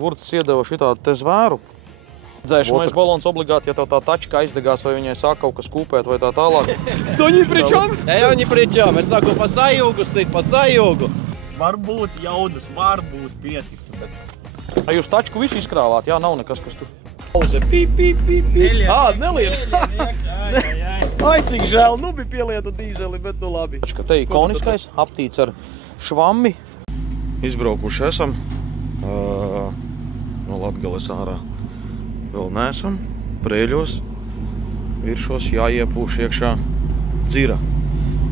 Vurts iedeva šitādu te zvēru. Dzēšamais balons obligāti, ja tev tā tačka aizdegās, vai viņai sāk kaut kas kūpēt, vai tā tālāk. To ни при чем? Я ни при чем. Es saku pa sajūgu, sit pa sajūgu. Varbūt jaudas, varbūt pietiktu, bet... Jūs tačku visu izkrāvāt, jā, nav nekas, kas tu... Pauze, pīp. Neliet. Ai, cik žēl, nu bija pielietu dīzeli, bet nu labi. Tačka te ikoniskais, aptīts ar švammi. Izbraukuši esam no Latgales ārā. Vēl neesam, Prēļos, viršos jāiepūš iekšā dzira.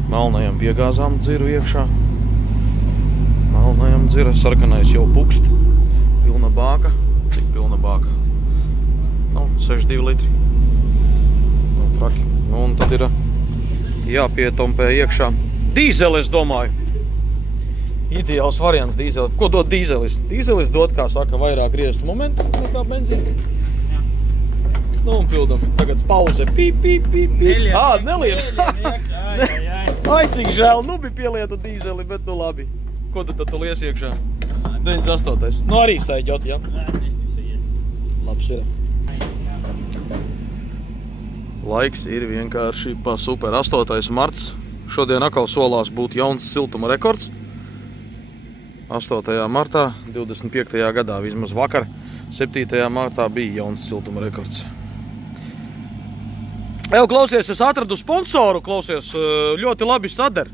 Melnajam piegāzām dziru iekšā. Melnajam dzira, sarkanais jau pukst. Pilna bāka. Cik pilna bāka? 62 litri. Traki. Un tad ir jāpietompē iekšā. Dīzeli, es domāju. Ideāls variants dīzeli. Ko dod dīzelis? Dīzelis dod, kā saka, vairāk griezes momentu nekā benzīns. Nu un pildam. Tagad pauze. Pīp. Neliet. Ai, cik žēl, nu bija pielietu dīzeli, bet nu labi. Ko tu tad lies iekšā? 98. Nu arī sēģot, jā? Labs ir. Laiks ir vienkārši pa super. 8. marts. Šodien atkal solās būt jauns siltuma rekords. 8. martā, 25. gadā, vismaz vakar, 7. martā bija jauns siltuma rekords. Evo, klausies, es atradu sponsoru, klausies, ļoti labi sader.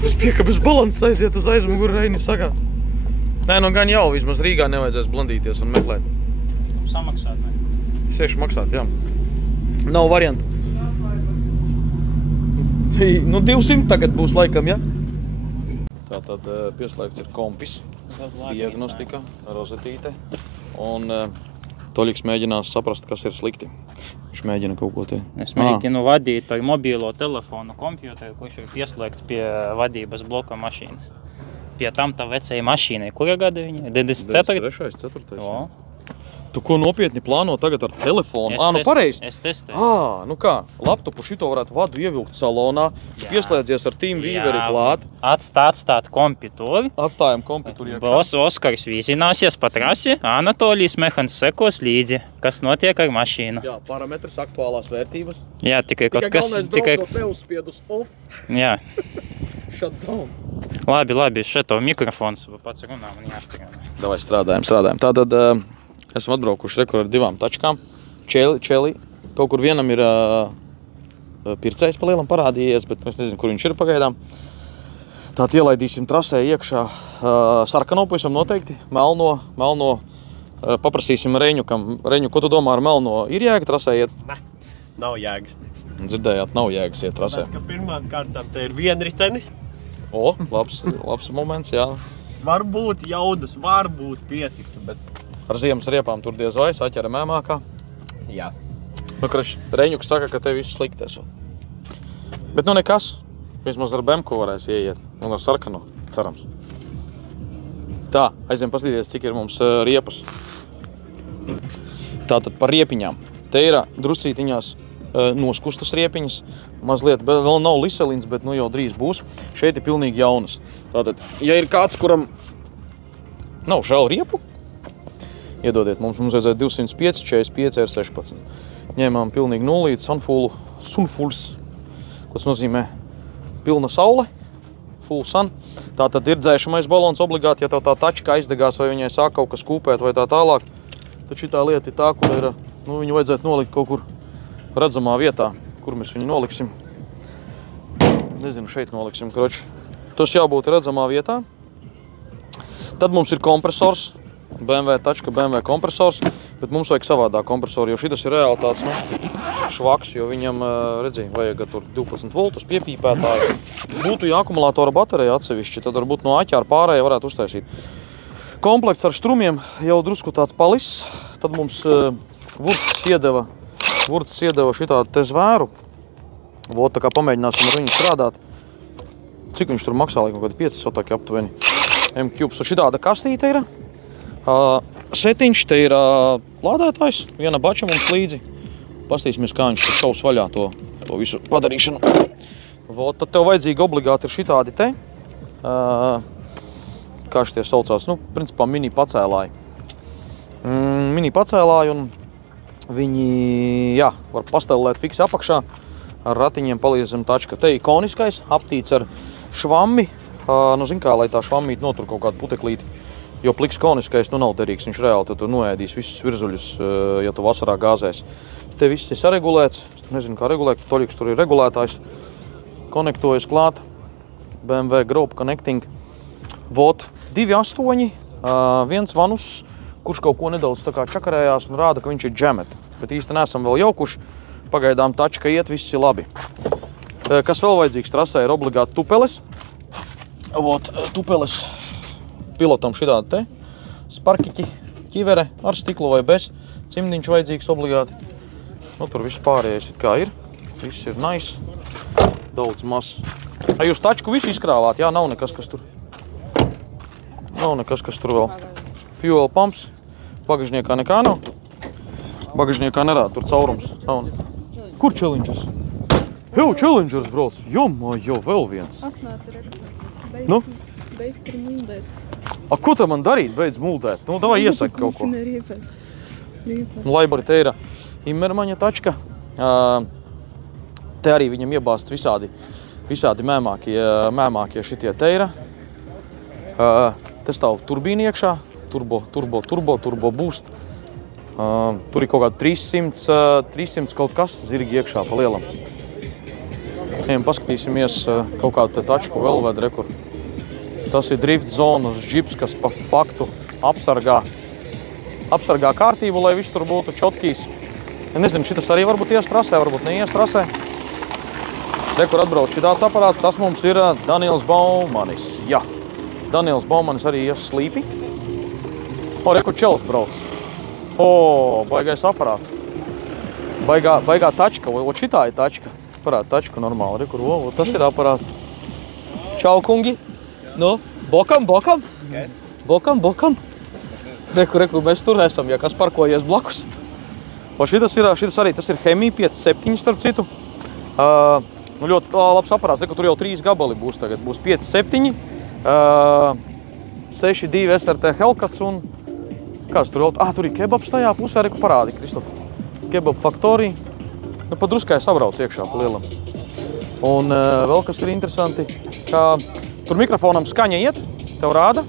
Uz piekabes balans aiziet uz aizmuguru, Reini saka. Nē, nu gan jau, vismaz Rīgā nevajadzēs blandīties un meklēt. Samaksāt, ne? Sieši maksāt, jā. Nav variantu. Nu, 200 tagad būs laikam, ja? Tātad pieslēgts ir kompis, diagnostika, rozetīte. Un Toļiks mēģinās saprast, kas ir slikti. Viņš mēģina kaut ko te... Es mēģinu vadīt ar mobilo telefonu kompjuteru, kurš ir pieslēgts pie vadības bloka mašīnas. Pie tam tā vecēja mašīnai. Kura gada viņa? 94? 4. O. Tu ko nopietni plāno tagad ar telefonu? Nu pareizi. Es testēju. Nu kā, laptopu šito varētu vadu ievilkt salonā, pieslēdzies ar TeamVieveri klāt. Atstāt kompjuturi. Atstājam kompjuturi iekšā. Oskars vīzināsies pa trasi, Anatolijas Mehans sekos līdzi, kas notiek ar mašīnu. Jā, parametrs, aktuālās vērtības. Jā, tikai kaut kas... Tikai galvenais braukt no pevspiedus off. Jā. Shut down. Labi, šeit mikrofons pats runā, man jāstrādā. Davai strādājam. Tātad esam atbraukuši ar 2 tačkām. Čeli. Kaut kur vienam ir pircējs pa lielam parādījies, bet es nezinu, kur viņš ir pagaidām. Tātad ielaidīsim trasē iekšā sarkano pavisam noteikti, melno. Paprasīsim Reņukam. Reņu, ko tu domā ar melno? Ir jēga trasē iet? Ne, nav jēgas. Dzirdējāt, nav jēgas iet trasē. Tāpēc, ka pirmām kārtām te ir vienritenis. O, labs moments, jā. Varbūt jaudas, varbūt pietiktu, bet... Ar ziemas riepām tur diez vai, saķera mēmākā. Jā. Nu, Reņuks saka, ka te viss slikti esot. Bet nu nekas. Vismaz ar Bemku varēs ieiet. Un ar sarkano, cerams. Tā, aiziem paskatīties, cik ir mums riepas. Tātad par riepiņām. Te ir druscītiņās noskustas riepiņas. Mazliet, vēl nav liselins, bet nu jau drīz būs. Šeit ir pilnīgi jaunas. Tātad, ja ir kāds, kuram nav žēl riepu, iedodiet mums vajadzēja 205, 45 ar 16. Ņēmām pilnīgi nulīti, sunfuls, kas nozīmē pilna saule, full sun. Tātad ir dzēšamais balons obligāti, ja tev tā tačka aizdegās, vai viņai sāk kaut kas kūpēt, vai tā tālāk. Tad šitā lieta ir tā, kur ir, viņu vajadzētu nolikt kaut kur redzamā vietā. Kur mēs viņu noliksim? Nezinu, šeit noliksim, kroči. Tas jābūt redzamā vietā. Tad mums ir kompresors. BMW tačka, BMW kompresors, bet mums vajag savādāk kompresoru, jo šitas ir reāli tāds, švaks, jo viņam, redzēji, vajag tur 12 voltus piepīpētāju. Būtu jāakumulātora baterija atsevišķi, tad varbūt no aķāra pārējā varētu uztaisīt. Komplekts ar štrumiem jau drusku tāds palis, tad mums Vurts iedeva šitādu te zvēru. Vot, tā kā pamēģināsim ar viņu strādāt. Cik viņš tur maksā, laikam, kādi 5 sotaki aptuveni. M-Cubes. Šitāda kastīte ir. Setiņš, te ir lādētājs, viena bača mums līdzi. Pastīsimies, kā viņš šaus vaļā to visu padarīšanu. Vot, tad tev vajadzīgi obligāti ir šitādi te. Kā šitie saucās? Nu, principā mini pacēlāji. Mini pacēlāji un viņi, jā, var pastelēt fiksi apakšā. Ar ratiņiem palīdz zem tačka. Te ir koniskais, aptīts ar švammi. Nu, zin kā, lai tā švammīt notur kaut kādu puteklīti. Jo pliks koniskais, nu, nav derīgs. Viņš reāli tad tu noēdīs visus virzuļus, ja tu vasarā gāzēs. Te viss ir saregulēts. Es tur nezinu, kā regulēt. Toļiks tur ir regulētājs. Konektojas klāt. BMW Group Connecting. Vot, 2.8. Viens vanus, kurš kaut ko nedaudz tā kā čakarējās un rāda, ka viņš ir džemet. Bet īsti neesam vēl jaukuši. Pagaidām tačka iet, viss ir labi. Kas vēl vajadzīgs trasē ir obligāti tupeles. Vot, tupeles pilotam šitādi te. Sparkiķi, ķivere ar stiklu vai bez. Cimdiņš vajadzīgs obligāti. Nu, tur viss pārējais it kā ir. Viss ir nice. Daudz maz. Jūs tačku visu izkrāvāt? Jā, nav nekas, kas tur. Nav nekas, kas tur vēl. Fuel pumps. Bagažniekā nekā nav. Bagažniekā nerāda, tur caurums. Nav nekā. Kur Challengers? Jau, Challengers brauc. Jomā, jau vēl viens. Nu? Beidz tur muldēt. A, ko tā man darīt? Beidz muldēt. Nu, davai iesaki kaut ko. Nu, Laibori, te ir Immermaņa tačka. Te arī viņam iebāsts visādi mēmākie šitie te ir. Te stāv turbīni iekšā. Turbo boost. Tur ir kaut kādi 300 kaut kas zirgi iekšā pa lielam. Ejam, paskatīsimies kaut kādu te tačku vēl ved rekur. Tas ir drift zonas džips, kas pa faktu apsargā kārtību, lai viss tur būtu čotkīs. Ja nezinu, šitas arī varbūt ies trasē, varbūt neies trasē. Rekur atbrauc šitāds aparāts, tas mums ir Daniels Baumanis. Jā, Daniels Baumanis arī ies slīpi. O, rekur Čels brauc. O, baigais aparāts. Baigā tačka, o šitā ir tačka. Parāda tačku normāli, rekur, o, tas ir aparāts. Čau, kungi. Nu, bokam. Bokam. Rekur, mēs tur esam, ja kas parkojies blakus. O, šitas arī, tas ir Hemi 5.7 starp citu. Nu, ļoti labs aparāts, rekur, tur jau 3 gabali būs tagad. Būs 5.7, 6.2 SRT Hellcats un kāds tur vēl? Tur ir kebabs tajā pusē, reku parādi, Kristof. Kebab faktorija. Nu, pa druskai sabrauc iekšā pa lielam. Un vēl kas ir interesanti, ka tur mikrofonam skaņa iet, tev rāda.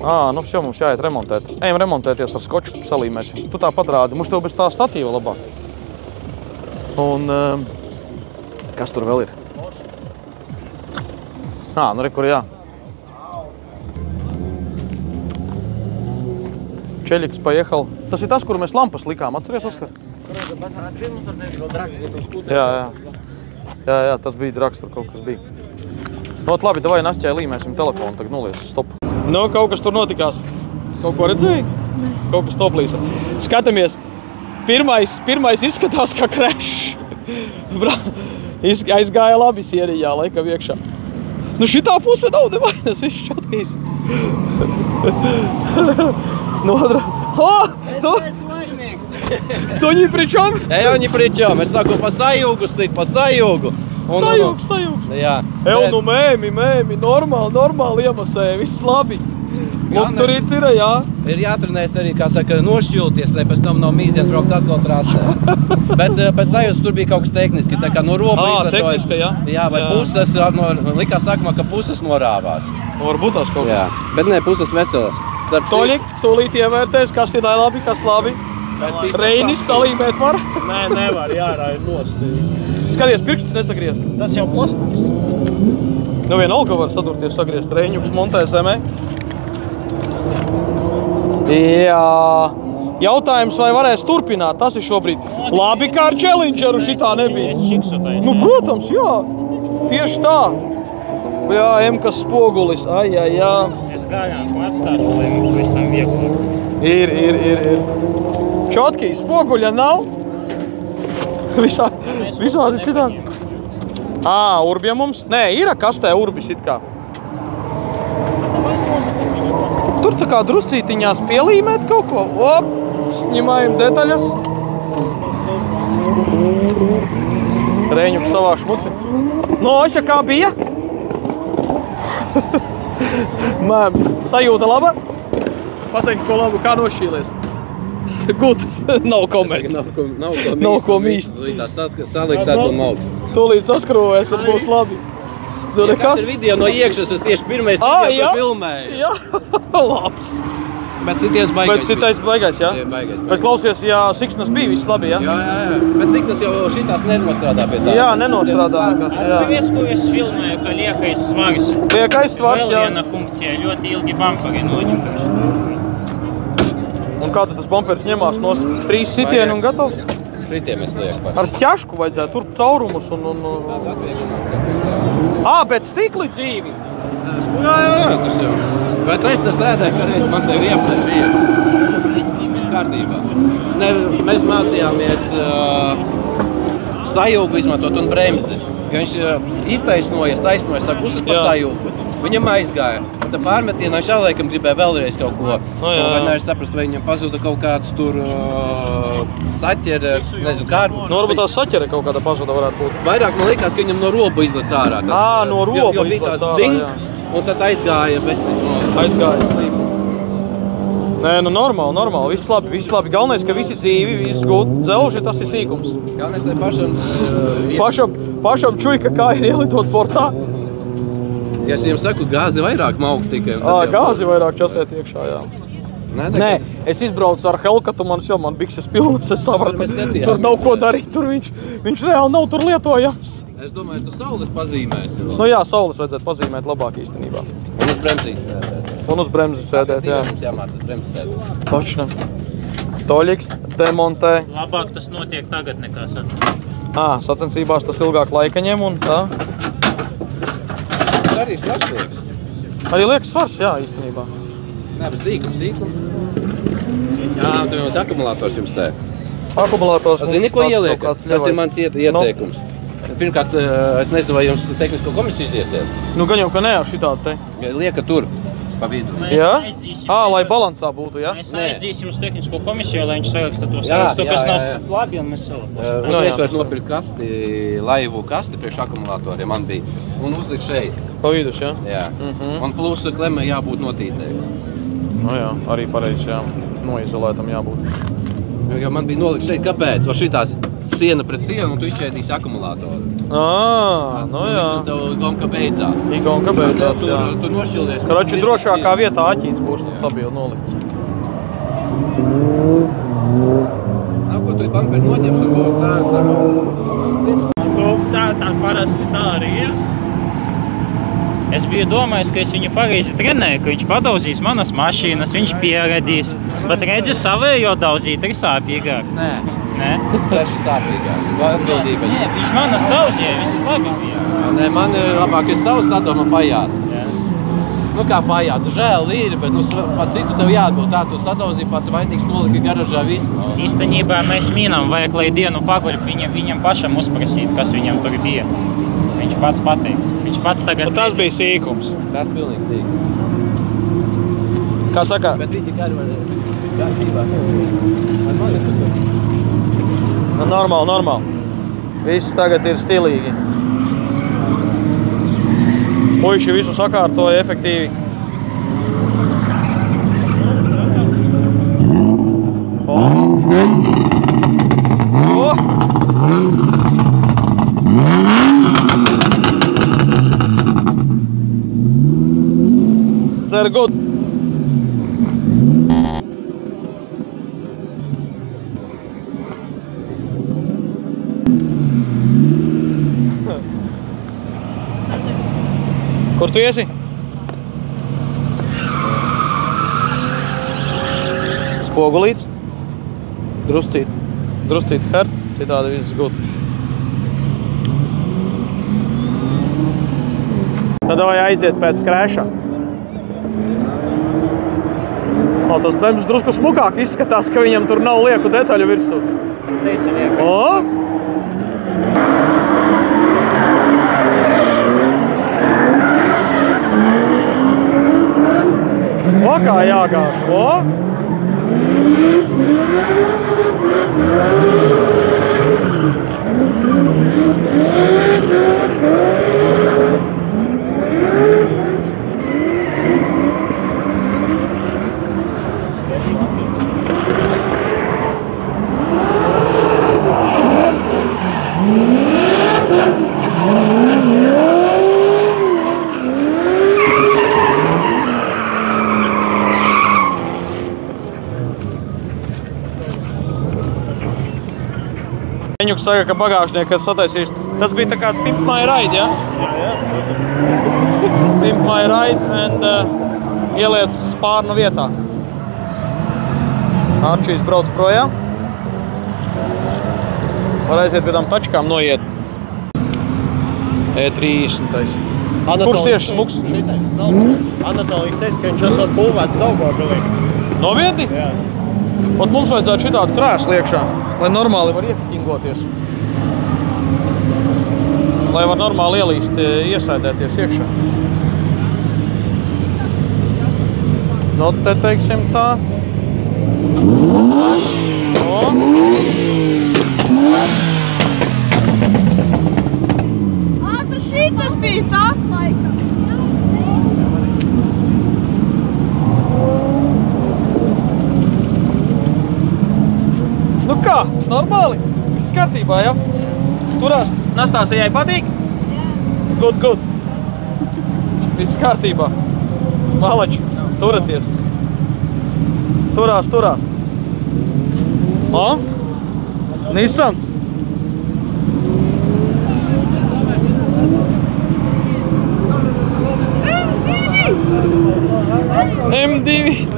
Nu, jau mums jāiet remontēt. Ejam remontēties ar skoču salīmēsim. Tu tāpat rādi, mums tev bez tā statīva labāk. Un kas tur vēl ir? Nu, rekur, jā. Čeļiks paiehal. Tas ir tas, kur mēs lampas likām. Atceries, Oskar? Jā, tas bija drags, tur kaut kas bija. Nu, labi, davai Nastjai līmēsim telefonu, tagad nolies, stop. Nu, kaut kas tur notikās. Kaut ko redzēji? Ne. Kaut kas toplīsa. Skatamies, pirmais izskatās kā krešs. Aizgāja labi sierījā, laikam iekšā. Nu, šitā puse nav nevainas, viss šķotkīs. To ни при чем? Я ни при чем. Es saku pa sajūgu, pa sajūgu. Sajūgs. Jā. Nu mēmi, normāli iemasēja, viss labi. Lukturīts ir, jā. Ir jātrenējas arī, kā saka, nošķilties, lai pēc tam nav mīziens braukt atkal trasē. Bet pēc sajūtas tur bija kaut kas tehniski, tā kā no roba izlasoja. Tehniska, jā? Jā, vai puses, likās sākumā, ka puses norāvās. Varbūt tās kaut kas. Jā, bet ne, puses vesela. Toļik, tūlīt ievērtēs, kas ir labi, kas labi. Reinis salīmēt var? Nē, nevar, jārāja nost. Skaties, pirkstus nesagriez. Tas jau plasmas. Nu, vienalga var sadurties, sagriezt. Reiņuks montē zemē. Jā. Jautājums, vai varēs turpināt, tas ir šobrīd. Labi, kā ar Challengeru šitā nebija. Nu, protams, jā. Tieši tā. Jā, M-kas spogulis. Jā. Es gājām atstāšu, lai mums viss tam vieglāk. Ir. Čotkī, spoguļa nav. Visādi citādi. Urbja mums? Nē, ir kastē urbis it kā. Tur tā kā druscītiņās pielīmēt kaut ko. Sņimājam detaļas. Reņuks savā šmuci. No, Oša, kā bija? Mēms, sajūta laba? Pasaki, ko labu, kā nošķīlies? Good. Nav komēt. Nav ko mīst. Saliks atkal augsts. Tūlīt saskrūvēs un būs labi. Nu, Ja kas ir video no iekšas, es tieši pirmais video filmēju. Jā, labs. Bet sitiens baigais. Bet sitais baigais, jā? Baigais. Bet klausies, ja siksnas bija, viss labi, jā? Jā. Bet siksnas jau šitās nenostrādā pie tā. Jā, nenostrādā nekas, jā. Atceries, ko es filmēju, ka liekais svars. Liekais svars, jā. Vēl viena funkcija, ļoti ilgi bumperi noņemtuši. Un kā tad tas bumpers ņemās nost? 3 sitieni un gatavs? Šitiem es lieku. Ar šķašku vajadzētu turp caurumus un... Bet stikli dzīvi! Jā, tas jau. Bet es tas ēdēju, ka reiz man tev ieplēt bija. Viss kārtībā. Mēs mācījāmies sajūgu izmantot un bremzi. Ja viņš iztaisnojas, saka, uzsat pa sajūgu. Viņam aizgāja. Un tad pārmetienā viņš laikam gribēja vēlreiz kaut ko. Vai nevar saprast, vai viņam pazuda kaut kāds tur saķere, nezinu, kārbu. Nu, varbūt tā saķere kaut kāda pazuda varētu būt. Vairāk man likās, ka viņam no roba izlec ārā. No roba izlec ārā, jā. Un tad aizgāja bez Aizgāja slīpa. Nē, nu normāli, viss labi. Galvenais, ka visi dzīvi, viss gūt dzelži, tas ir sīkums. Galvenais, lai pašam čuika, kā ir ielidot portā. Ja es viņam saku, gāzi vairāk mauk tikai. Gāzi vairāk časēt iekšā, jā. Nē, es izbraucu ar Hellcatu, man bikses pilnas, es sapratu, tur nav ko darīt, tur viņš reāli nav tur lietojams. Es domāju, tu saules pazīmēsi. Nu jā, saules vajadzētu pazīmēt labāk īstenībā. Un uz bremzītes sēdēt. Un uz bremzes sēdēt, jā. Mums jāmācas bremzes sēdēt. Točne. Toļiks demontē. Labāk tas notiek tagad nekā sacensībās. Sacensībās tas ilgāk laika ņem un tā. Tas arī svars liekas. Arī liekas svars, jā, īstenībā. Nē, bet sīkums. Jā, tu jau akumulators jums te. Akumulators. Zini, ko ieliek? Tas ir mans ieteikums. Pirmkārt, es nezinu, vai jums tehnisko komisiju iziesiet. Nu, gan jau, ka ne ar šitādu te. Lieka tur, pa vidu. Jā? Lai balansā būtu, jā? Mēs aizdīsim uz tehnisko komisiju, lai viņš saraksta to sarakstu, kas nav labi, un mēs sarakstu. Es varu nopirkt kasti, laivu kasti priekš akumulatoriem, man bija. Un uzlikt šeit. Pa vidus, jā? Jā. Un plus klemē jābūt notītē. Nu jā, arī pareizi, jā. Noizolētam jābūt. Jo man bija nolikt šeit, kāpēc? Vai šitās siena pret sienu, un tu izšķēdīsi akumulātoru. Nu jā. Un tev gonka beidzās. Gonka beidzās, jā. Tu nošķildies. Karači drošākā vietā aķīts būs stabili nolikts. Nav, ko tu bumperi noņems un būtu Tā parasti tā arī ir. Es biju domājis, ka es viņu pareizi trenēju, ka viņš padauzīs manas mašīnas, viņš pieradīs. Bet redzi, savējo dauzīt ir sāpīgāk. Nē? Tas ir sāpīgāk. Atbildības. Nē, viņš manas dauzīja, viss labi bija. Nē, man ir labāk, es savu sadoma pajāt. Nu kā pajāt, žēl ir, bet pat citu tev jāatbūt. Tā tu sadauzīji, pats vainīgs nolika garažā visu. Īstenībā mēs mīnam, vajag, lai dienu paguļ viņam pašam uzprasīt, kas viņam tur bija. Viņš pats pateiks. Viņš pats tagad... Tas bija sīkums. Tas pilnīgi sīkums. Kā saka? Bet viņi gari var kārtībā. Ar mani tu? Normāli. Viss tagad ir stilīgi. Puiši visu sakārtoja efektīvi. Very good. Kur tu iesi? Spogulīts. Druscīt hert, citādi viss good. Tad vai aiziet pēc krēša. Tas bremzes drusku smukāk izskatās, ka viņam tur nav lieku detaļu virsū. Teicu lieku. Kā jāgāž. Viņuks saka, ka bagāžnieki, kas sataisīs, tas bija tā kā Pimp My Ride, ja? Jā. Pimp My Ride and ieliec spārnu vietā. Arčīs brauc projām. Var aiziet pie tām tačkām noiet. E30. Kurš tieši smuks? Anatolijas teica, ka viņš esot būvēts Daugavpilī. Novieti? Jā. Ot mums vajadzētu šitādu krēslu iekšā, lai normāli var iefikingoties. Lai var normāli ielīst, iesēdēties iekšā. Nu, te teiksim tā. Tas šitas bija tas laikam. Nu kā? Normāli? Viss kārtībā, ja? Turās? Nastāsijai patīk? Jā. Good. Viss kārtībā. Malači, turaties. Turās. O? Nissans. M2.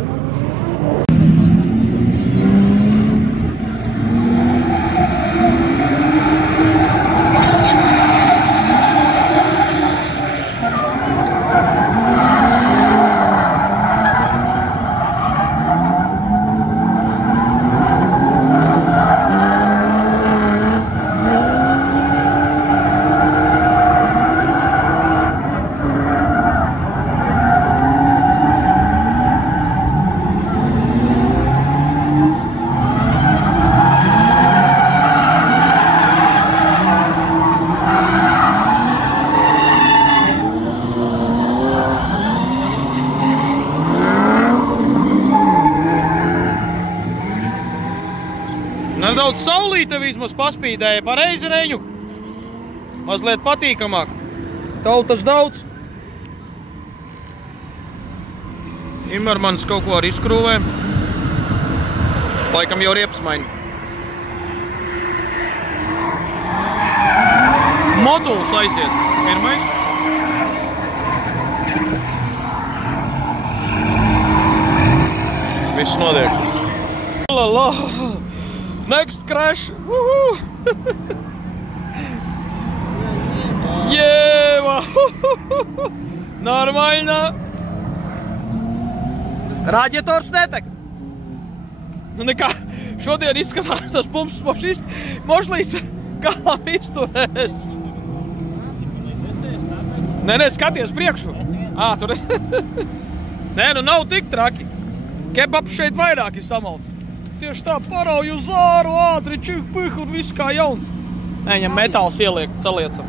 Nedaudz saulīte vismaz paspīdēja, pareizi Reņu? Mazliet patīkamāk. Tautas daudz. Imermans kaut ko arī izkrūvē. Laikam jau riepas maini. Moduls aiziet. Pirmais. Viss notiek. Lala. Next crash! Woohoo! Jēva! Normально! Radiators netek! Nu nekā, šodien izskatās tas pumps mošlīs galām izturēs. Nē, skaties priekšu. Tur es... Nē, nu nav tik traki. Kebabs šeit vairāk ir samalts. Tieši tā parauju zāru, ātri, čih, pih un viss kā jauns. Nē, viņam metāls ieliekt, saliecam.